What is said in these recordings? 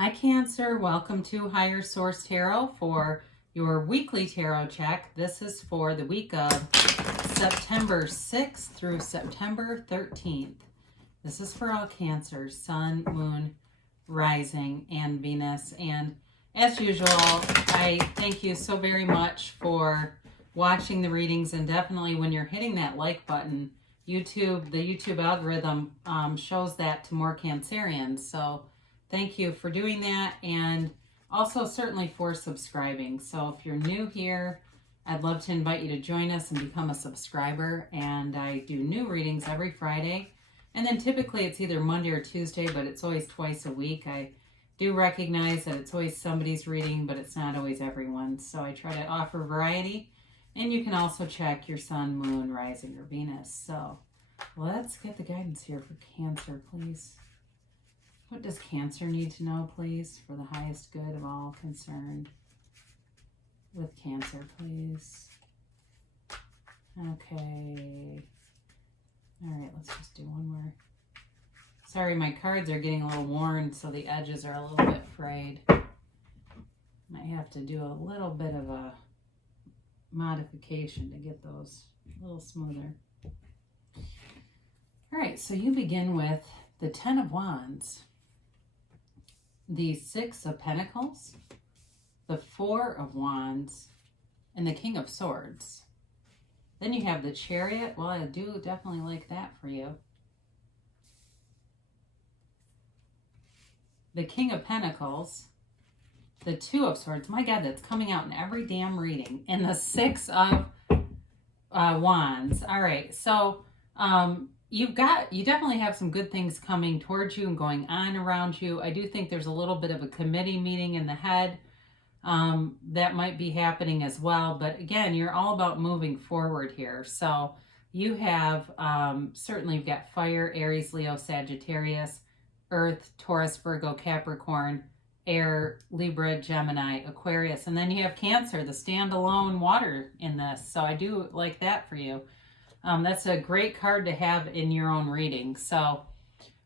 Hi Cancer, welcome to Higher Source Tarot for your weekly tarot check. This is for the week of September 6th through September 13th. This is for all Cancers, Sun, Moon, Rising, and Venus. And as usual, I thank you so very much for watching the readings, and definitely when you're hitting that like button, the YouTube algorithm shows that to more Cancerians. So thank you for doing that, and also certainly for subscribing. So if you're new here, I'd love to invite you to join us and become a subscriber. And I do new readings every Friday. And then typically it's either Monday or Tuesday, but it's always twice a week. I do recognize that it's always somebody's reading, but it's not always everyone's. So I try to offer variety. And you can also check your Sun, Moon, Rising, or Venus. So let's get the guidance here for Cancer, please. What does Cancer need to know, please, for the highest good of all concerned? With Cancer, please. Okay. All right, let's just do one more. Sorry, my cards are getting a little worn, so the edges are a little bit frayed. Might have to do a little bit of a modification to get those a little smoother. All right, so you begin with the Ten of Wands, the Six of Pentacles, the Four of Wands, and the King of Swords. Then you have the Chariot. Well, I do definitely like that for you. The King of Pentacles, the Two of Swords. My God, that's coming out in every damn reading. And the Six of Wands. All right, so you definitely have some good things coming towards you and going on around you. I do think there's a little bit of a committee meeting in the head that might be happening as well. But again, you're all about moving forward here. So you have, certainly you've got fire, Aries, Leo, Sagittarius, Earth, Taurus, Virgo, Capricorn, Air, Libra, Gemini, Aquarius. And then you have Cancer, the standalone water in this. So I do like that for you. That's a great card to have in your own reading. So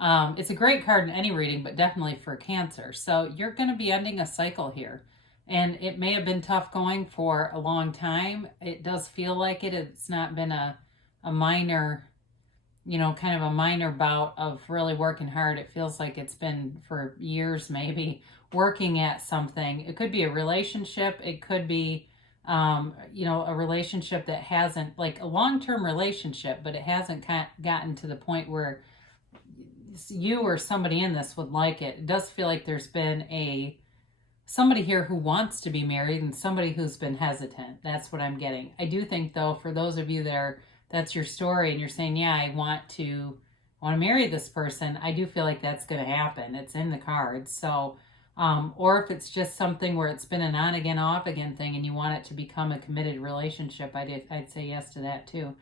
it's a great card in any reading, but definitely for Cancer. So you're going to be ending a cycle here. And it may have been tough going for a long time. It does feel like it. It's not been a minor, kind of a minor bout of really working hard. It feels like it's been for years maybe working at something. It could be a relationship. It could be a relationship that hasn't, like a long-term relationship, but it hasn't gotten to the point where you or somebody in this would like it. It does feel like there's been somebody here who wants to be married and somebody who's been hesitant. That's what I'm getting. I do think, though, for those of you that's your story and you're saying, yeah, I want to marry this person, I do feel like that's going to happen. It's in the cards. So or if it's just something where it's been an on again, off again thing and you want it to become a committed relationship, I'd say yes to that too.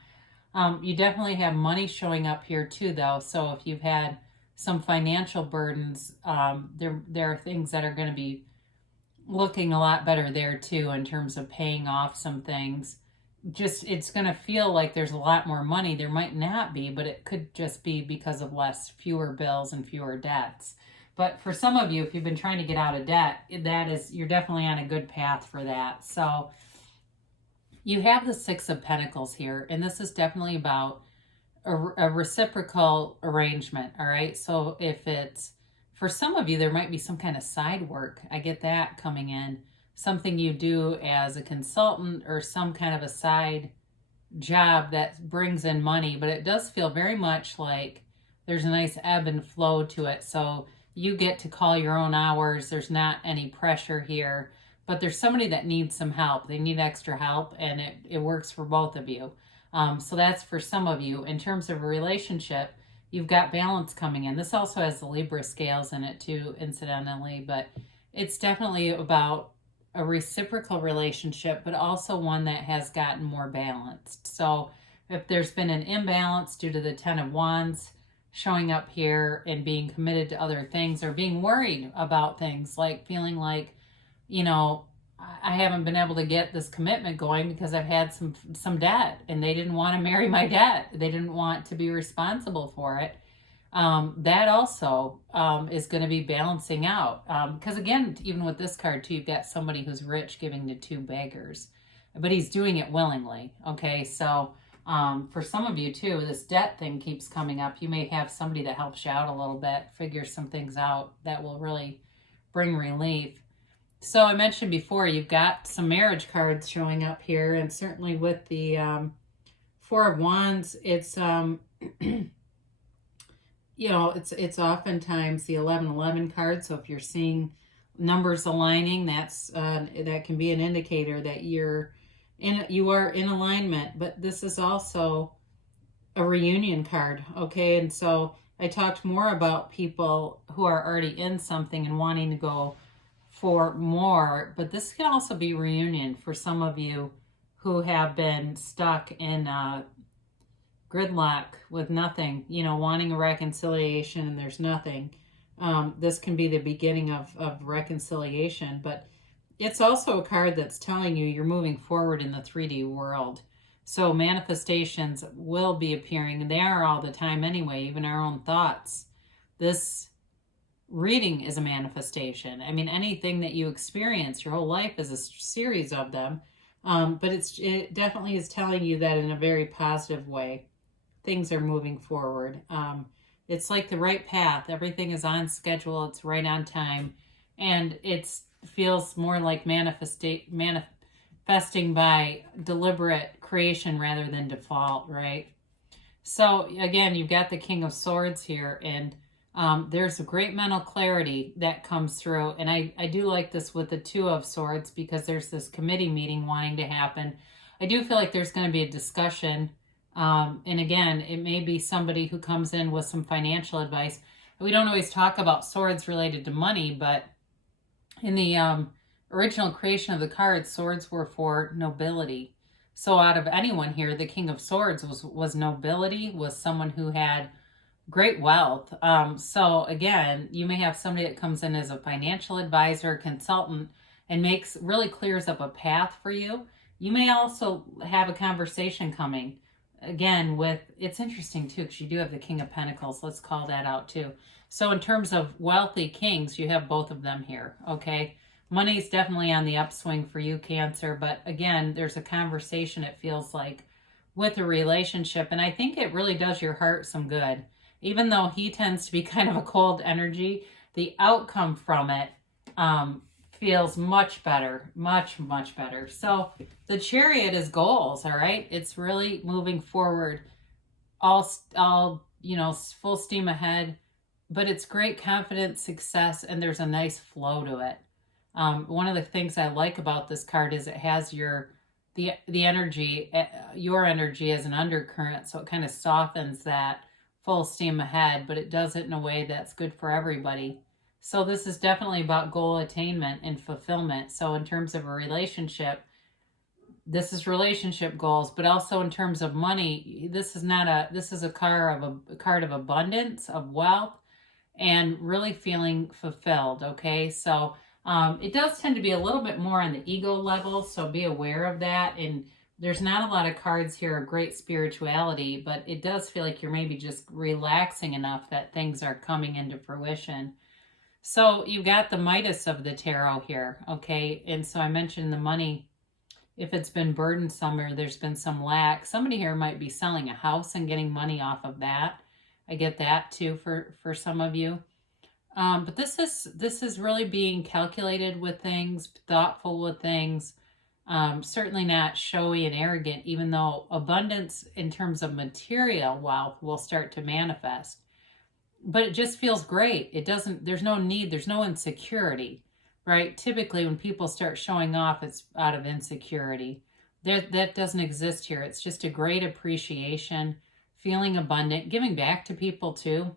You definitely have money showing up here too, though. So if you've had some financial burdens, there are things that are going to be looking a lot better there too in terms of paying off some things. Just, it's going to feel like there's a lot more money. There might not be, but it could just be because of fewer bills and fewer debts. But for some of you, if you've been trying to get out of debt, you're definitely on a good path for that. So you have the Six of Pentacles here, and this is definitely about a reciprocal arrangement, all right? So if it's, for some of you, there might be some kind of side work. I get that coming in. Something you do as a consultant or some kind of a side job that brings in money, but it does feel very much like there's a nice ebb and flow to it. So you get to call your own hours. There's not any pressure here, but there's somebody that needs some help. They need extra help, and it works for both of you. So that's for some of you. In terms of a relationship, you've got balance coming in. This also has the Libra scales in it too, incidentally, but it's definitely about a reciprocal relationship, but also one that has gotten more balanced. So if there's been an imbalance due to the Ten of Wands showing up here and being committed to other things or being worried about things, like feeling like, I haven't been able to get this commitment going because I've had some debt and they didn't want to marry my debt. They didn't want to be responsible for it. that also is going to be balancing out. Because again, even with this card too, you've got somebody who's rich giving to two beggars, but he's doing it willingly. Okay, so for some of you too, this debt thing keeps coming up. You may have somebody that helps you out a little bit, figure some things out that will really bring relief. So I mentioned before, you've got some marriage cards showing up here, and certainly with the Four of Wands, it's you know, it's oftentimes the 1111 card. So if you're seeing numbers aligning, that's that can be an indicator that you are in alignment. But this is also a reunion card, okay? And so I talked more about people who are already in something and wanting to go for more, but this can also be reunion for some of you who have been stuck in gridlock with nothing, you know, wanting a reconciliation and there's nothing. This can be the beginning of reconciliation, but it's also a card that's telling you you're moving forward in the 3D world. So manifestations will be appearing. They are all the time anyway, even our own thoughts. This reading is a manifestation. I mean, anything that you experience, your whole life is a series of them. But it definitely is telling you that in a very positive way. Things are moving forward. It's like the right path. Everything is on schedule. It's right on time. And it feels more like manifesting by deliberate creation rather than default, right? So again, you've got the King of Swords here, and there's a great mental clarity that comes through. And I do like this with the Two of Swords because there's this committee meeting wanting to happen. I do feel like there's going to be a discussion. And again, it may be somebody who comes in with some financial advice. We don't always talk about swords related to money, but in the original creation of the cards, swords were for nobility. So out of anyone here, the King of Swords was nobility, was someone who had great wealth. So again, you may have somebody that comes in as a financial advisor, consultant, and really clears up a path for you. You may also have a conversation coming. Again, it's interesting too, because you do have the King of Pentacles. Let's call that out too. So in terms of wealthy kings, you have both of them here, okay? Money is definitely on the upswing for you, Cancer, but again, there's a conversation, it feels like, with a relationship, and I think it really does your heart some good. Even though he tends to be kind of a cold energy, the outcome from it feels much better, much, much better. So the Chariot is goals, all right? It's really moving forward, all you know, full steam ahead, but it's great confidence, success, and there's a nice flow to it. One of the things I like about this card is it has the energy, your energy as an undercurrent, so it kind of softens that full steam ahead, but it does it in a way that's good for everybody. So this is definitely about goal attainment and fulfillment. So in terms of a relationship, this is relationship goals, but also in terms of money, this is a card of abundance, of wealth, and really feeling fulfilled, okay? So it does tend to be a little bit more on the ego level, so be aware of that. And there's not a lot of cards here of great spirituality, but it does feel like you're maybe just relaxing enough that things are coming into fruition. So you've got the Midas of the tarot here, okay? And so I mentioned the money, if it's been burdensome or there's been some lack, somebody here might be selling a house and getting money off of that. I get that too for some of you. But this is really being calculated with things, thoughtful with things, certainly not showy and arrogant, even though abundance in terms of material wealth will start to manifest. But it just feels great. There's no need, there's no insecurity, right? Typically when people start showing off, it's out of insecurity. That doesn't exist here. It's just a great appreciation, feeling abundant, giving back to people too.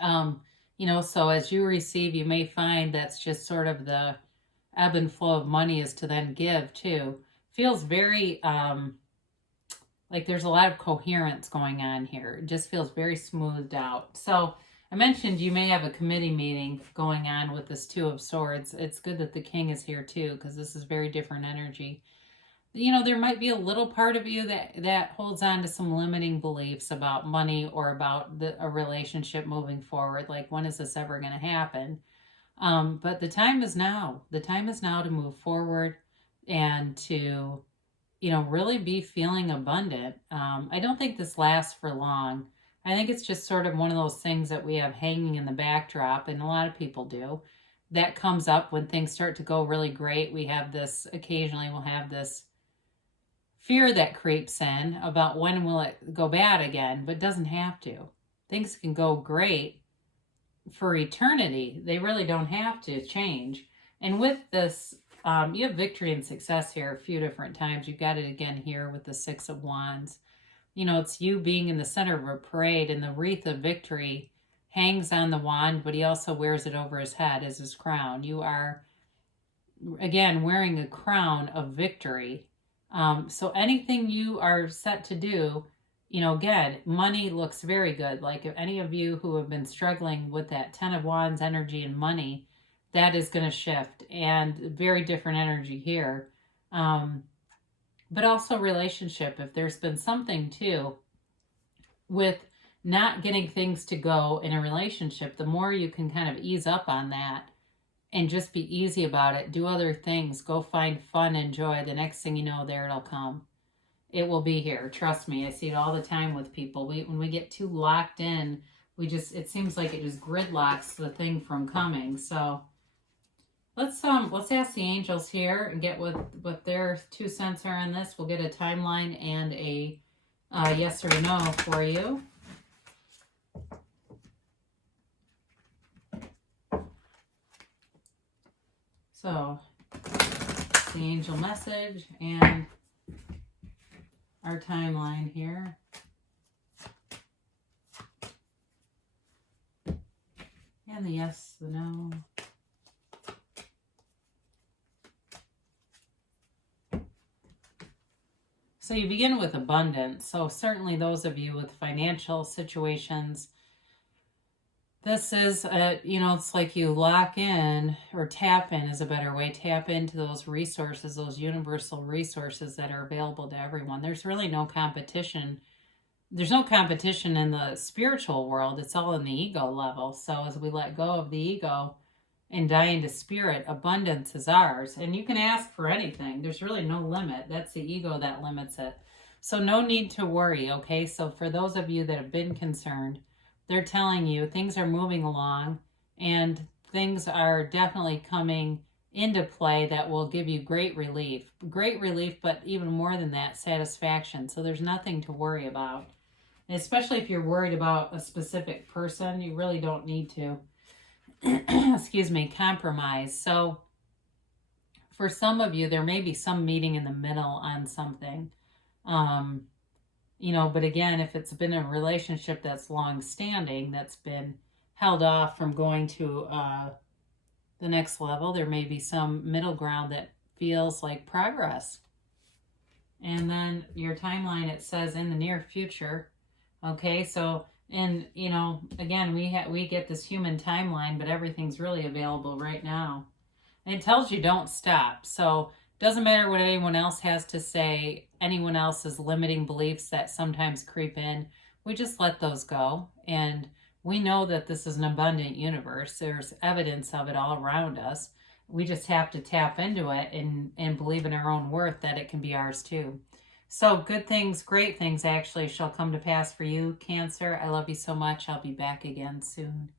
You know, so as you receive, you may find that's just sort of the ebb and flow of money is to then give too. Feels very, like there's a lot of coherence going on here. It just feels very smoothed out. So I mentioned you may have a committee meeting going on with this Two of Swords. It's good that the King is here too, because this is very different energy. there might be a little part of you that holds on to some limiting beliefs about money or about a relationship moving forward. Like, when is this ever going to happen? But the time is now. The time is now to move forward and to, really be feeling abundant. I don't think this lasts for long. I think it's just sort of one of those things that we have hanging in the backdrop, and a lot of people do. That comes up when things start to go really great. Occasionally we'll have this fear that creeps in about when will it go bad again, but it doesn't have to. Things can go great for eternity. They really don't have to change. And with this, you have victory and success here a few different times. You've got it again here with the Six of Wands. It's you being in the center of a parade, and the wreath of victory hangs on the wand, but he also wears it over his head as his crown. You are, again, wearing a crown of victory. So anything you are set to do, again, money looks very good. Like, if any of you who have been struggling with that Ten of Wands energy and money, that is going to shift, and very different energy here. But also relationship. If there's been something too with not getting things to go in a relationship, the more you can kind of ease up on that and just be easy about it, do other things, go find fun and joy. The next thing you know, there it'll come. It will be here. Trust me. I see it all the time with people. When we get too locked in, it seems like it just gridlocks the thing from coming. So let's ask the angels here and get what their 2 cents are on this. We'll get a timeline and a yes or no for you. So, the angel message and our timeline here. And the yes, the no. So you begin with abundance. So certainly those of you with financial situations, this is, it's like you lock in, or tap in is a better way, tap into those resources, those universal resources that are available to everyone. There's really no competition. There's no competition in the spiritual world. It's all in the ego level. So as we let go of the ego and die into spirit, abundance is ours. And you can ask for anything. There's really no limit. That's the ego that limits it. So no need to worry, okay? So for those of you that have been concerned, they're telling you things are moving along and things are definitely coming into play that will give you great relief, but even more than that, satisfaction. So there's nothing to worry about. And especially if you're worried about a specific person, you really don't need to, compromise. So for some of you, there may be some meeting in the middle on something. But again, if it's been a relationship that's long-standing, that's been held off from going to the next level, there may be some middle ground that feels like progress. And then your timeline, it says in the near future. Okay, so, and, again, we get this human timeline, but everything's really available right now. And it tells you don't stop. So doesn't matter what anyone else has to say, anyone else's limiting beliefs that sometimes creep in. We just let those go. And we know that this is an abundant universe. There's evidence of it all around us. We just have to tap into it and believe in our own worth that it can be ours too. So good things, great things actually shall come to pass for you, Cancer. I love you so much. I'll be back again soon.